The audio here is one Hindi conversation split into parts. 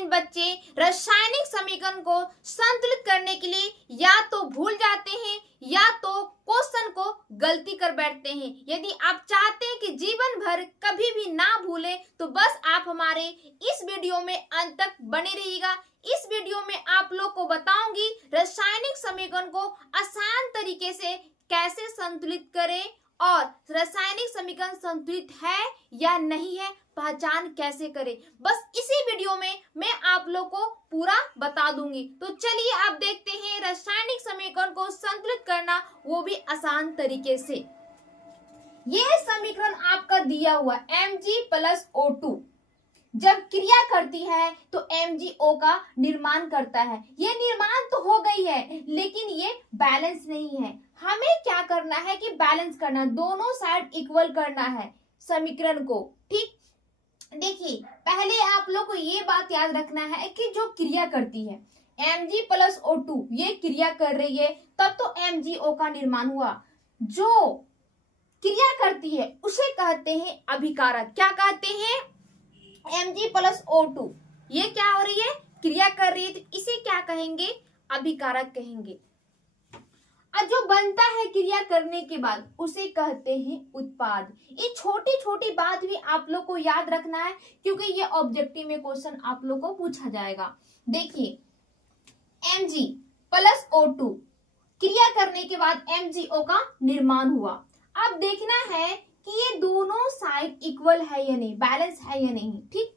परसेंट बच्चे रासायनिक समीकरण को संतुलित करने के लिए या तो भूल जाते हैं या तो क्वेश्चन को गलती कर बैठते हैं। यदि आप चाहते हैं कि जीवन भर कभी भी ना भूले तो बस आप हमारे इस वीडियो में अंत तक बने रहिएगा। इस वीडियो में आप लोग को बताऊंगी रासायनिक समीकरण को आसान तरीके से कैसे संतुलित करें और रासायनिक समीकरण संतुलित है या नहीं है पहचान कैसे करें। बस इसी वीडियो में मैं आप लोग को पूरा बता दूंगी। तो चलिए आप देखते हैं रासायनिक समीकरण को संतुलित करना, वो भी आसान तरीके से। यह समीकरण आपका दिया हुआ Mg+O2 जब क्रिया करती है तो MgO का निर्माण करता है। ये निर्माण तो हो गई है लेकिन ये बैलेंस नहीं है। हमें क्या करना है कि बैलेंस करना, दोनों साइड इक्वल करना है समीकरण को। ठीक, देखिए पहले आप लोग को ये बात याद रखना है कि जो क्रिया करती है Mg+O2 ये क्रिया कर रही है तब तो MgO का निर्माण हुआ। जो क्रिया करती है उसे कहते हैं अभिकारक। क्या कहते हैं? Mg+O2 ये क्या हो रही है? क्रिया कर रही है, तो इसे क्या कहेंगे? अभिकारक कहेंगे। और जो बनता है क्रिया करने के बाद उसे कहते हैं उत्पाद। ये छोटी छोटी बात भी आप लोग को याद रखना है क्योंकि ये ऑब्जेक्टिव में क्वेश्चन आप लोग को पूछा जाएगा। देखिए Mg+O2 क्रिया करने के बाद MgO का निर्माण हुआ। अब देखना है कि ये दोनों साइड इक्वल है या नहीं, बैलेंस है या नहीं। ठीक,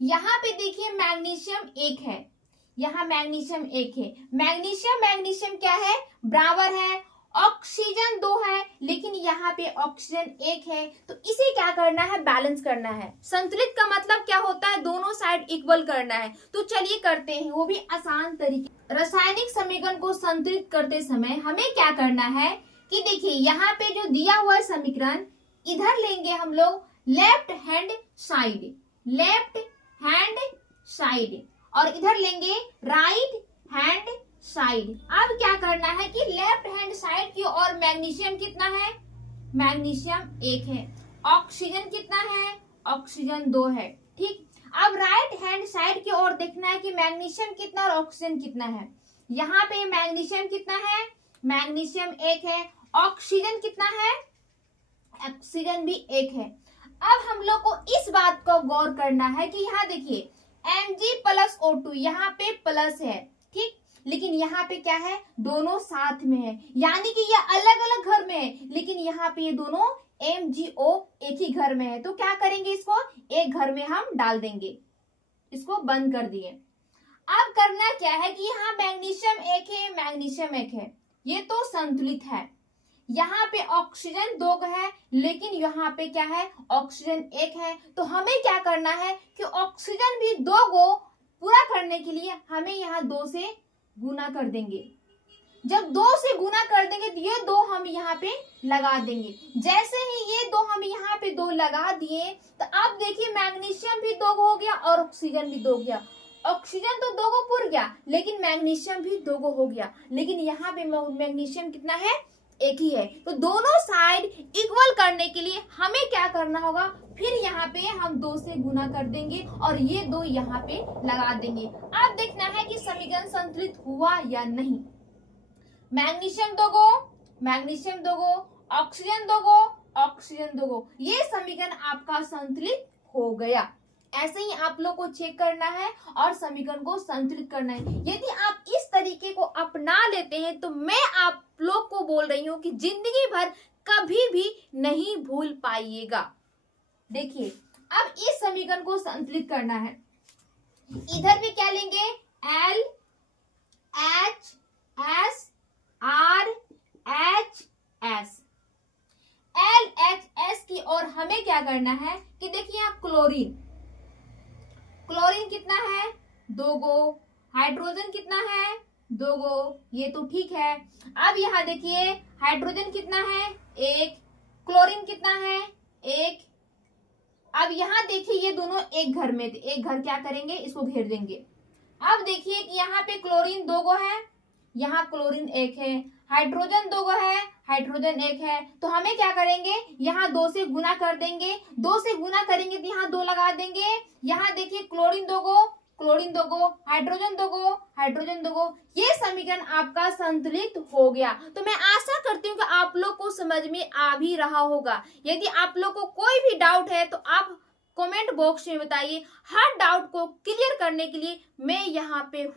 यहाँ पे देखिए मैग्नीशियम 1 है, यहाँ मैग्नीशियम 1 है। मैग्नीशियम क्या है? बराबर है। ऑक्सीजन 2 है लेकिन यहाँ पे ऑक्सीजन 1 है, तो इसे क्या करना है? बैलेंस करना है। संतुलित का मतलब क्या होता है? दोनों साइड इक्वल करना है। तो चलिए करते हैं, वो भी आसान तरीके। रासायनिक समीकरण को संतुलित करते समय हमें क्या करना है कि देखिए यहाँ पे जो दिया हुआ है समीकरण, इधर लेंगे हम लोग लेफ्ट हैंड साइड और इधर लेंगे राइट हैंड साइड। अब क्या करना है कि लेफ्ट हैंड साइड की ओर मैग्नीशियम कितना है? मैग्नीशियम 1 है। ऑक्सीजन कितना है? ऑक्सीजन 2 है। ठीक, अब राइट हैंड साइड की ओर देखना है कि मैग्नीशियम कितना और ऑक्सीजन कितना है। यहाँ पे मैग्नीशियम कितना है? मैग्नीशियम 1 है। ऑक्सीजन कितना है? ऑक्सीजन भी 1 है। अब हम लोग को इस बात को गौर करना है कि यहाँ देखिए Mg+O2 यहाँ पे प्लस है, ठीक, लेकिन यहाँ पे क्या है? दोनों साथ में है, यानी कि ये अलग अलग घर में है लेकिन यहाँ पे ये दोनों MgO एक ही घर में है। तो क्या करेंगे? इसको एक घर में हम डाल देंगे, इसको बंद कर दिए। अब करना क्या है कि यहाँ मैग्नीशियम 1 है, मैग्नीशियम 1 है, ये तो संतुलित है। यहाँ पे ऑक्सीजन 2 है लेकिन यहाँ पे क्या है? ऑक्सीजन 1 है। तो हमें क्या करना है कि ऑक्सीजन भी 2 को पूरा करने के लिए हमें यहाँ 2 से गुना कर देंगे। जब 2 से गुना कर देंगे तो ये 2 हम यहाँ पे लगा देंगे। जैसे ही ये 2 हम यहाँ पे 2 लगा दिए तो अब देखिए मैग्नीशियम भी 2 हो गया और ऑक्सीजन भी 2 हो गया। ऑक्सीजन तो 2 को पूर गया लेकिन मैग्नीशियम भी 2 को हो गया, लेकिन यहाँ पे मैग्नीशियम कितना है? 1 ही है। तो दोनों साइड इक्वल करने के लिए हमें क्या करना होगा? फिर यहाँ पे हम 2 से गुना कर देंगे और ये 2 यहाँ पे लगा देंगे। अब देखना है कि समीकरण संतुलित हुआ या नहीं। मैग्नीशियम 2 को, मैग्नीशियम 2 को, ऑक्सीजन 2 को, ऑक्सीजन 2 को, ये समीकरण आपका संतुलित हो गया। ऐसे ही आप लोग को चेक करना है और समीकरण को संतुलित करना है। यदि आप इस तरीके को अपना लेते हैं तो मैं आप लोग को बोल रही हूँ कि जिंदगी भर कभी भी नहीं भूल पाइएगा। देखिए अब इस समीकरण को संतुलित करना है। इधर भी क्या लेंगे? L H S R H S। LHS की ओर हमें क्या करना है कि देखिए यहाँ क्लोरीन कितना है? 2 गो। हाइड्रोजन कितना है? 2 गो, ये तो ठीक है। अब यहाँ देखिए हाइड्रोजन कितना है? 1। क्लोरीन कितना है? 1। अब यहाँ देखिए ये दोनों एक घर में थे, एक घर क्या करेंगे? इसको घेर देंगे। अब देखिए कि यहाँ पे क्लोरीन 2 गो है, यहाँ क्लोरीन 1 है, हाइड्रोजन 2 गो है, हाइड्रोजन एक है, तो हमें क्या करेंगे, यहाँ 2 से गुना कर देंगे, 2 से गुना करेंगे तो यहाँ 2 लगा देंगे। यहाँ देखिए क्लोरीन 2 गो, क्लोरीन 2 गो, हाइड्रोजन 2 गो, हाइड्रोजन 2 गो, ये समीकरण आपका संतुलित हो गया। तो मैं आशा करती हूँ कि आप लोग को समझ में आ भी रहा होगा। यदि आप लोग को कोई भी डाउट है तो आप कमेंट बॉक्स में बताइए। हर डाउट को क्लियर करने के लिए मैं यहाँ पे हूँ।